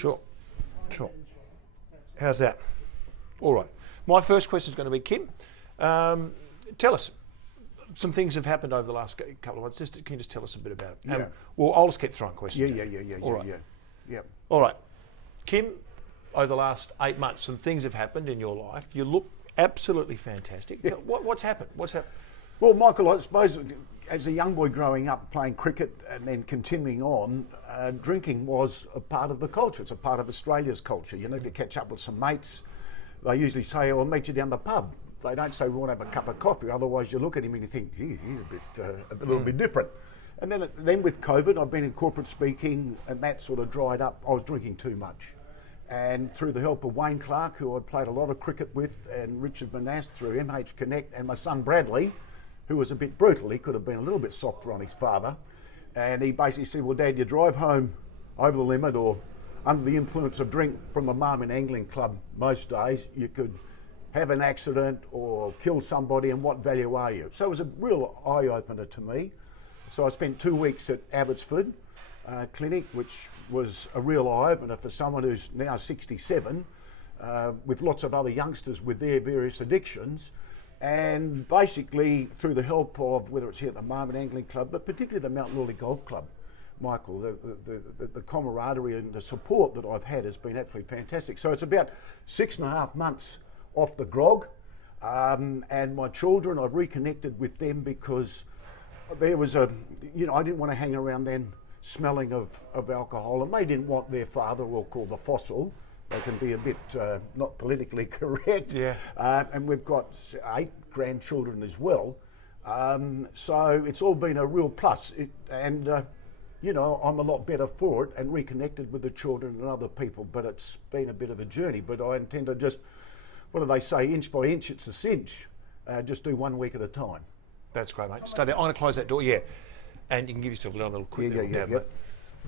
Sure. How's that? All right. My first question is going to be Kim. Tell us, some things have happened over the last couple of months. Can you just tell us a bit about it? Yeah. Well, I'll just keep throwing questions. Yeah. All right. Kim, over the last 8 months, some things have happened in your life. You look absolutely fantastic. Yeah. What's happened? Well, Michael, I suppose as a young boy growing up playing cricket and then continuing on, drinking was a part of the culture. It's a part of Australia's culture. You know, if you catch up with some mates, they usually say, "I'll meet you down the pub." They don't say, "We want to have a cup of coffee." Otherwise, you look at him and you think, "Gee, he's a little bit different." And then with COVID, I've been in corporate speaking, and that sort of dried up. I was drinking too much. And through the help of Wayne Clark, who I played a lot of cricket with, and Richard Manass through MH Connect, and my son Bradley, who was a bit brutal. He could have been a little bit softer on his father. And he basically said, "Well, Dad, you drive home over the limit or under the influence of drink from a Marmon Angling Club most days, you could have an accident or kill somebody, and what value are you?" So it was a real eye-opener to me. So I spent 2 weeks at Abbotsford Clinic, which was a real eye-opener for someone who's now 67, with lots of other youngsters with their various addictions. And basically, through the help of, whether it's here at the Marmon Angling Club, but particularly the Mount Lawley Golf Club, Michael, the camaraderie and the support that I've had has been absolutely fantastic. So it's about 6.5 months off the grog, and my children, I've reconnected with them because there was I didn't want to hang around then smelling of alcohol, and they didn't want their father, we'll call the fossil. They can be a bit not politically correct. Yeah. And we've got 8 grandchildren as well. So it's all been a real plus. I'm a lot better for it and reconnected with the children and other people, but it's been a bit of a journey. But I intend to just, what do they say, inch by inch, it's a cinch. Just do 1 week at a time. That's great, mate. Stay there. I'm going to close that door, and you can give yourself a little quick dab. Yep.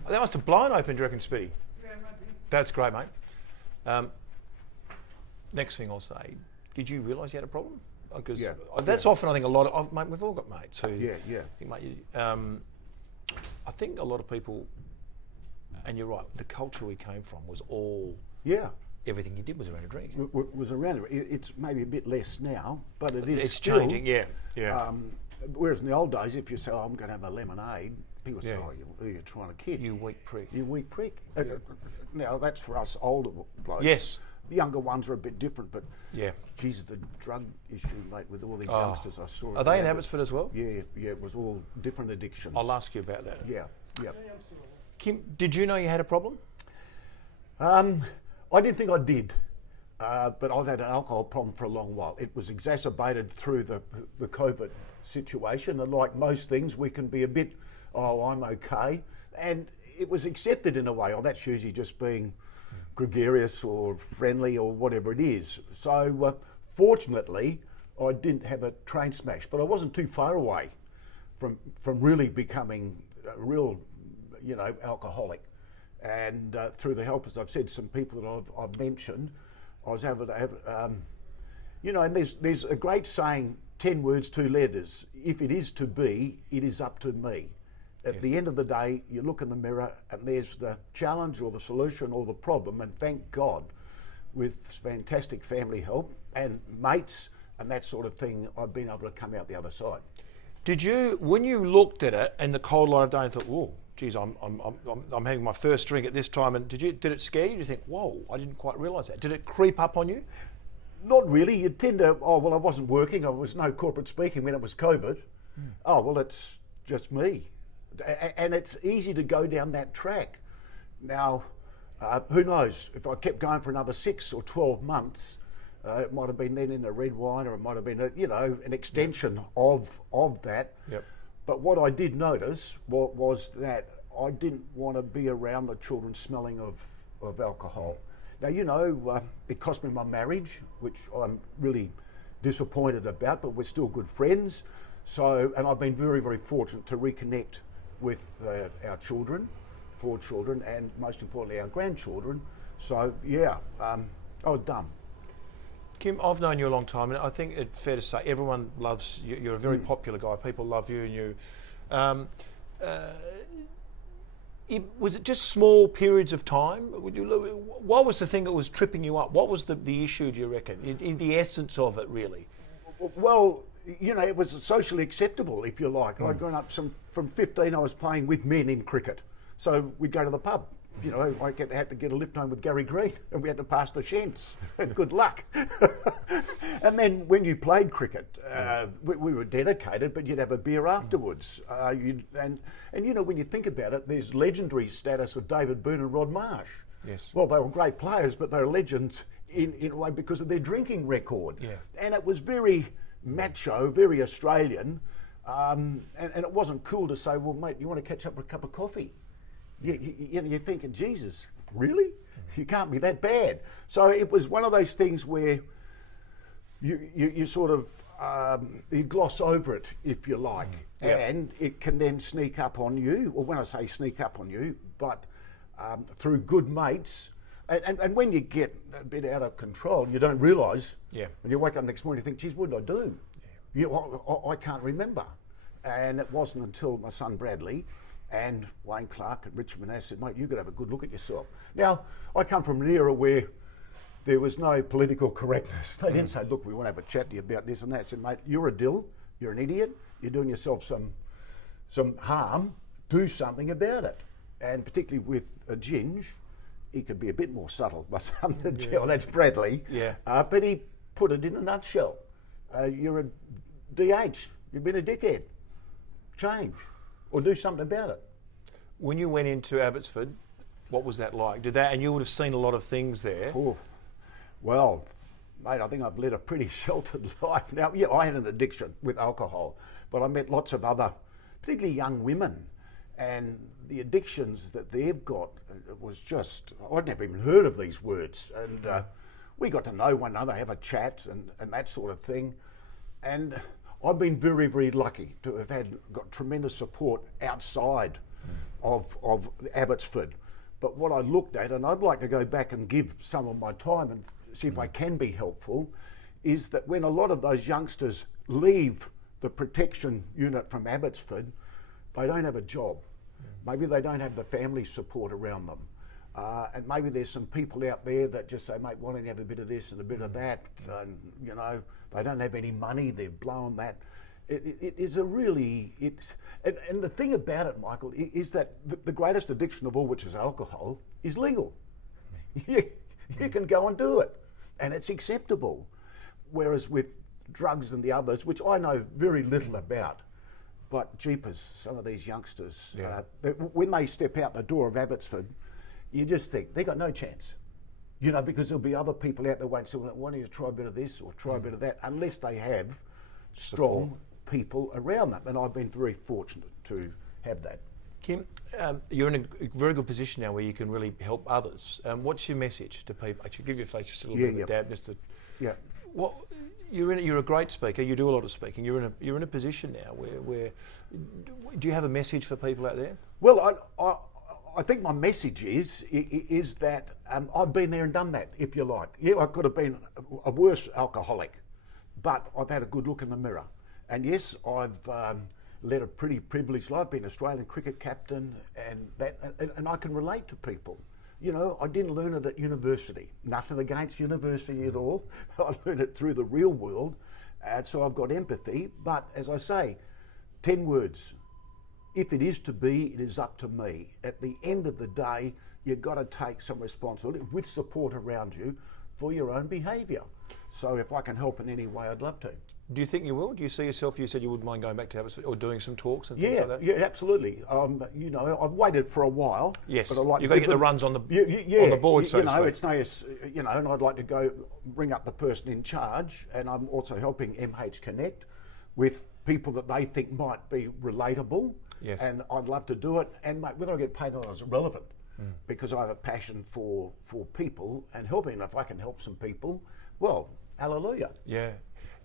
That must have blown open, do you reckon, Speedy? Yeah, maybe. That's great, mate. Next thing I'll say, did you realise you had a problem? Because that's often, I think, a lot of, mate, we've all got mates who... Think, mate, I think a lot of people, and you're right, the culture we came from was all... Everything you did was around a drink. Was around it. It's maybe a bit less now, but it's still changing, yeah. Whereas in the old days, if you say, "I'm going to have a lemonade," people say, "Oh, you're trying to kid. You weak prick. You weak prick." Now, that's for us older blokes. Yes. The younger ones are a bit different, but geez, the drug issue, mate, with all these youngsters I saw. Are they in Abbotsford as well? Yeah, it was all different addictions. I'll ask you about that. Yeah. Kim, did you know you had a problem? I didn't think I did, but I've had an alcohol problem for a long while. It was exacerbated through the COVID situation, and like most things, we can be a bit, I'm okay, and it was accepted in a way. That's usually just being gregarious or friendly or whatever it is. So fortunately, I didn't have a train smash, but I wasn't too far away from really becoming a real, alcoholic. And through the help, as I've said, some people that I've mentioned, I was able to have, and there's a great saying, 10 words, 2 letters. If it is to be, it is up to me. At the end of the day, you look in the mirror and there's the challenge or the solution or the problem, and thank God, with fantastic family help and mates and that sort of thing, I've been able to come out the other side. Did you, when you looked at it and the cold light of day, and thought, "Whoa, geez, I'm having my first drink at this time," and did it scare you? Did you think, "Whoa, I didn't quite realise that"? Did it creep up on you? Not really. You tend to, I wasn't working. I was no corporate speaking when it was COVID. It's just me. And it's easy to go down that track. Now, who knows? If I kept going for another 6 or 12 months, it might have been then in a red wine, or it might have been, an extension of that. Yep. But what I did notice was that I didn't want to be around the children smelling of alcohol. Now, it cost me my marriage, which I'm really disappointed about, but we're still good friends. So, and I've been very, very fortunate to reconnect with our children, 4 children, and most importantly, our grandchildren. So, I was done. Kim, I've known you a long time, and I think it's fair to say everyone loves you. You're a very popular guy. People love you, and you. Was it just small periods of time? What was the thing that was tripping you up? What was the issue, do you reckon, in the essence of it, really? Well, it was socially acceptable, if you like. I'd grown up from 15, I was playing with men in cricket. So we'd go to the pub. I had to get a lift home with Gary Green, and we had to pass the shents. Good luck. And then when you played cricket, we were dedicated, but you'd have a beer afterwards. And when you think about it, there's legendary status with David Boone and Rod Marsh. Yes. Well, they were great players, but they were legends in a way because of their drinking record. Yeah. And it was very macho, very Australian, and it wasn't cool to say, well, mate, you want to catch up with a cup of coffee? You're thinking, Jesus, really? You can't be that bad. So it was one of those things where you sort of you gloss over it, if you like, and it can then sneak up on you. Or when I say sneak up on you, but through good mates. And when you get a bit out of control, you don't realise. Yeah. When you wake up next morning, you think, geez, what did I do? Yeah. I can't remember. And it wasn't until my son Bradley and Wayne Clark and Richard Manasseh said, mate, you've got to have a good look at yourself. Now, I come from an era where there was no political correctness. They didn't say, look, we want to have a chat to you about this and that. I said, mate, you're a dill, you're an idiot, you're doing yourself some harm, do something about it. And particularly with a ginge, he could be a bit more subtle. My son, that's Bradley. Yeah. But he put it in a nutshell. You're a DH, you've been a dickhead. Change. Or do something about it. When you went into Abbotsford, what was that like? And you would have seen a lot of things there. Oh, well, mate, I think I've led a pretty sheltered life. Now, yeah, I had an addiction with alcohol, but I met lots of other, particularly young women, and the addictions that they've got was just, I'd never even heard of these words. And we got to know one another, have a chat and that sort of thing. And I've been very, very lucky to have got tremendous support outside of Abbotsford. But what I looked at, and I'd like to go back and give some of my time and see if I can be helpful, is that when a lot of those youngsters leave the protection unit from Abbotsford, they don't have a job. Maybe they don't have the family support around them. And maybe there's some people out there that just say, mate, why don't you have a bit of this and a bit of that? And, they don't have any money, they've blown that. It is a really, and the thing about it, Michael, is that the greatest addiction of all, which is alcohol, is legal. You can go and do it, and it's acceptable. Whereas with drugs and the others, which I know very little about, but jeepers, some of these youngsters, when they step out the door of Abbotsford, you just think, they got no chance. Because there'll be other people out there won't say, well, why don't you try a bit of this or try a bit of that, unless they have strong people around them. And I've been very fortunate to have that. Kim, you're in a very good position now where you can really help others. What's your message to people? I should give your face just a little bit of a dab. Just to, you're a great speaker. You do a lot of speaking. You're in a position now where do you have a message for people out there? Well, I think my message is that I've been there and done that, if you like. Yeah, I could have been a worse alcoholic, but I've had a good look in the mirror. And yes, I've led a pretty privileged life, been Australian cricket captain, and I can relate to people. I didn't learn it at university. Nothing against university at all. I learned it through the real world, and so I've got empathy. But as I say, 10 words. If it is to be, it is up to me. At the end of the day, you've got to take some responsibility with support around you for your own behaviour. So if I can help in any way, I'd love to. Do you think you will? Do you see yourself, you said you wouldn't mind going back to Abbotsford or doing some talks and things like that? Yeah, absolutely. I've waited for a while. Yes, but I'd like you've got to get the runs on the board, so to speak. It's nice, and I'd like to go bring up the person in charge, and I'm also helping MH Connect with people that they think might be relatable. Yes. And I'd love to do it. And mate, whether I get paid or not is irrelevant because I have a passion for people and helping. And if I can help some people, well, hallelujah. Yeah.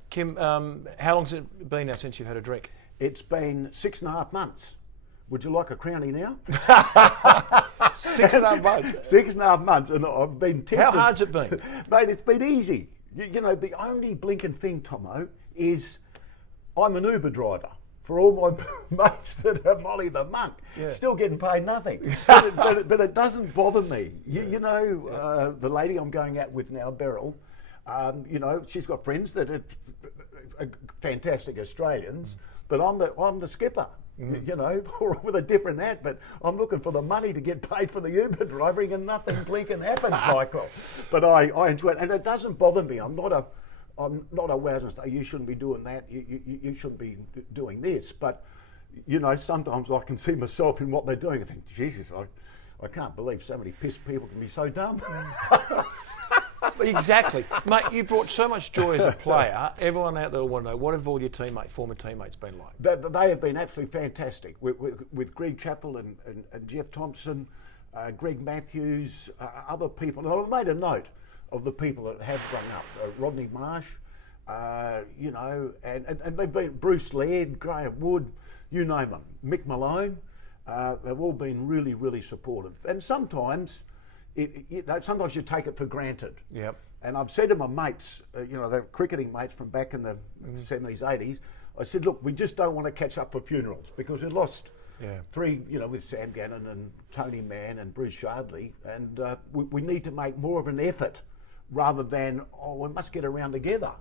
Kim, how long's it been now since you've had a drink? It's been 6.5 months. Would you like a crownie now? 6.5 months? 6.5 months. And I've been tempted. How hard's it been? Mate, it's been easy. The only blinking thing, Tomo, is I'm an Uber driver for all my mates that are Molly the Monk, still getting paid nothing. but it doesn't bother me. You know, the lady I'm going out with now, Beryl, you know, she's got friends that are fantastic Australians, but I'm the skipper. You know, with a different hat, but I'm looking for the money to get paid for the Uber driving, and nothing blinking happens, Michael. But I enjoy it, and it doesn't bother me. I'm not a wow and say you shouldn't be doing that. You shouldn't be doing this. But you know, sometimes I can see myself in what they're doing. I think, Jesus, I can't believe so many pissed people can be so dumb. Exactly. Mate, you brought so much joy as a player. Everyone out there will want to know, what have all your former teammates been like? They have been absolutely fantastic. With Greg Chappell and Jeff Thompson, Greg Matthews, other people. And I've made a note of the people that have grown up. Rodney Marsh, you know, and they've been Bruce Laird, Graham Wood, you name them. Mick Malone. They've all been really, really supportive. And sometimes... sometimes you take it for granted. Yep. And I've said to my mates, you know, they're cricketing mates from back in the 70s, 80s, I said, look, we just don't want to catch up for funerals because we lost three, you know, with Sam Gannon and Tony Mann and Bruce Shardley, and we need to make more of an effort rather than, we must get around together.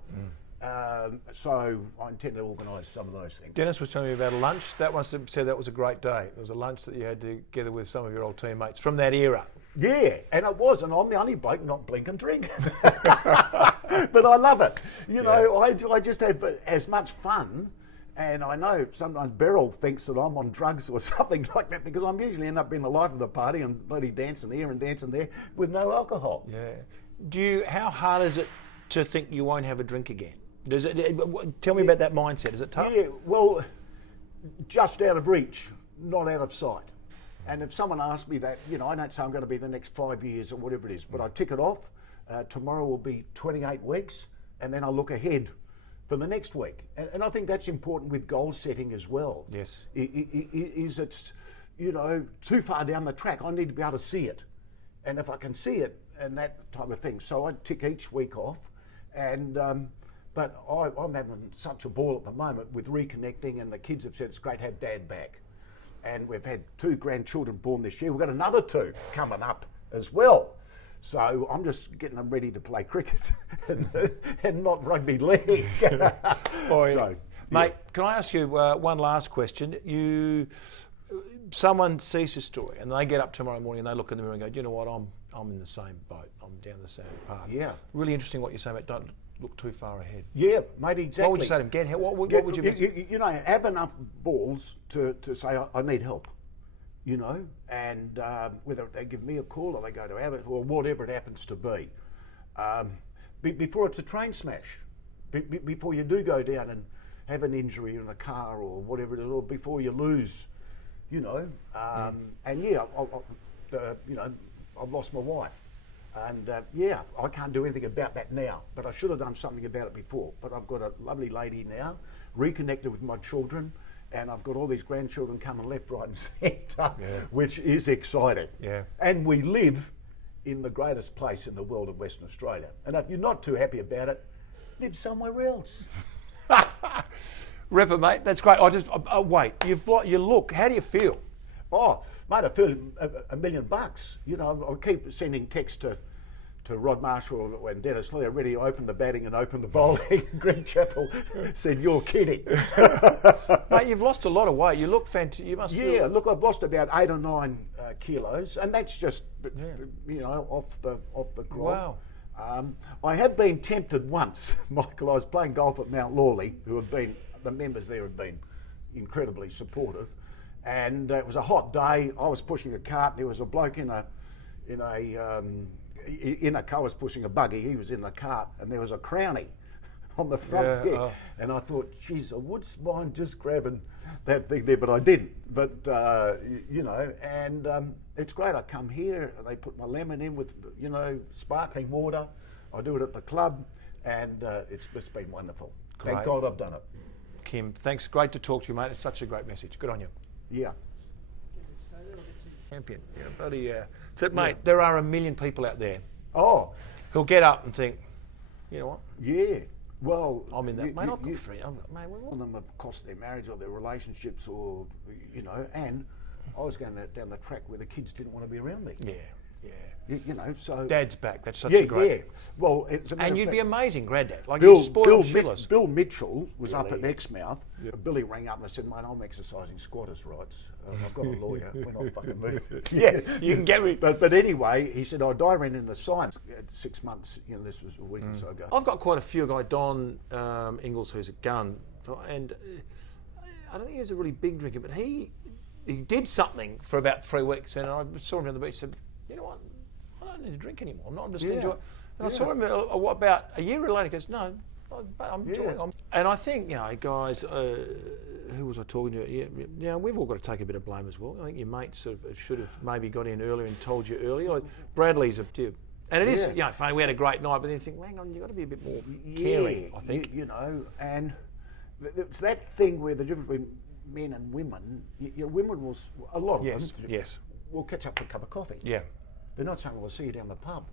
So I intend to organise some of those things. Dennis was telling me about a lunch. That must have said that was a great day. It was a lunch that you had together with some of your old teammates from that era. Yeah, and it was, and I'm the only bloke not blink and drink. But I love it. You know, I just have as much fun, and I know sometimes Beryl thinks that I'm on drugs or something like that because I'm usually end up being the life of the party and bloody dancing here and dancing there with no alcohol. Yeah. How hard is it to think you won't have a drink again? Tell me about that mindset. Is it tough? Yeah, well, just out of reach, not out of sight. And if someone asks me that, you know, I don't say I'm going to be the next 5 years or whatever it is, but I tick it off. Tomorrow will be 28 weeks, and then I look ahead for the next week. And I think that's important with goal setting as well. Yes. Is it's, you know, too far down the track. I need to be able to see it. And if I can see it and that type of thing. So I tick each week off. And but I'm having such a ball at the moment with reconnecting, and the kids have said it's great to have Dad back. And we've had 2 grandchildren born this year. We've got another 2 coming up as well. So I'm just getting them ready to play cricket and not rugby league. Mate, can I ask you one last question? Someone sees your story and they get up tomorrow morning and they look in the mirror and go, you know what, I'm in the same boat. I'm down the same path. Yeah. Really interesting what you're saying about don't look too far ahead. Yeah, mate, exactly. What would you say to him? What would you you know, have enough balls to say, I need help, you know, and whether they give me a call or they go to Abbott or whatever it happens to be, before it's a train smash, before you do go down and have an injury in a car or whatever it is, or before you lose, you know, and yeah, you know, I've lost my wife. And yeah, I can't do anything about that now, but I should have done something about it before. But I've got a lovely lady now, reconnected with my children, and I've got all these grandchildren coming left, right and centre, which is exciting. Yeah. And we live in the greatest place in the world of Western Australia. And if you're not too happy about it, live somewhere else. Ripper, mate, that's great. Wait, you look, how do you feel? Oh, mate, I feel $1 million. You know, I keep sending texts to Rod Marshall and Dennis Lee. I already opened the batting and opened the bowling. Greg Chappell said, "You're kidding." Mate, you've lost a lot of weight. You look fantastic. You must. Yeah, look, I've lost about 8 or 9 kilos, and that's just you know off the grog. Wow. I have been tempted once, Michael. I was playing golf at Mount Lawley, the members there have been incredibly supportive. And it was a hot day. I was pushing a cart. There was a bloke in a car. I was pushing a buggy. He was in the cart, and there was a crownie on the front there. And I thought, geez, I would mind just grabbing that thing there, but I didn't. But you know, and it's great. I come here. They put my lemon in with sparkling water. I do it at the club, and it's just been wonderful. Great. Thank God I've done it. Kim, thanks. Great to talk to you, mate. It's such a great message. Good on you. Yeah. Champion. Yeah, bloody. So, mate, there are 1 million people out there. Oh. Who'll get up and think, you know what? Yeah. Well, I'm in that. Mate, I've got three. Mate, all of them have cost their marriage or their relationships, or you know. And I was going down the track where the kids didn't want to be around me. Yeah. You know, so Dad's back. That's such a great. Yeah. Well, it's a and you'd be amazing, Granddad. Like Bill, you spoiled chillers. Bill Mitchell was up at Exmouth. Billy rang up and said, "Mate, I'm exercising squatters' rights. I've got a lawyer. We're not fucking moving." Yeah, you can get me. But anyway, he said, "I ran into science at 6 months. You know, this was a week or so ago." I've got quite a few. A guy, Don Ingalls, who's a gun, and I don't think he was a really big drinker, but he did something for about 3 weeks, and I saw him on the beach. Said, "You know what? I don't need to drink anymore. I'm just enjoying." And I saw him about a year later. He goes, "No, I'm enjoying." And I think, you know, guys, who was I talking to? Yeah, we've all got to take a bit of blame as well. I think your mates sort of should have maybe got in earlier and told you earlier. Bradley's a tip. And it is, you know, funny. We had a great night, but then you think, hang on, you've got to be a bit more caring. I think, you know, and it's that thing where the difference between men and women. Women will, a lot of them, yes, will catch up for a cup of coffee. Yeah. They're not saying, "Well, I'll see you down the pub."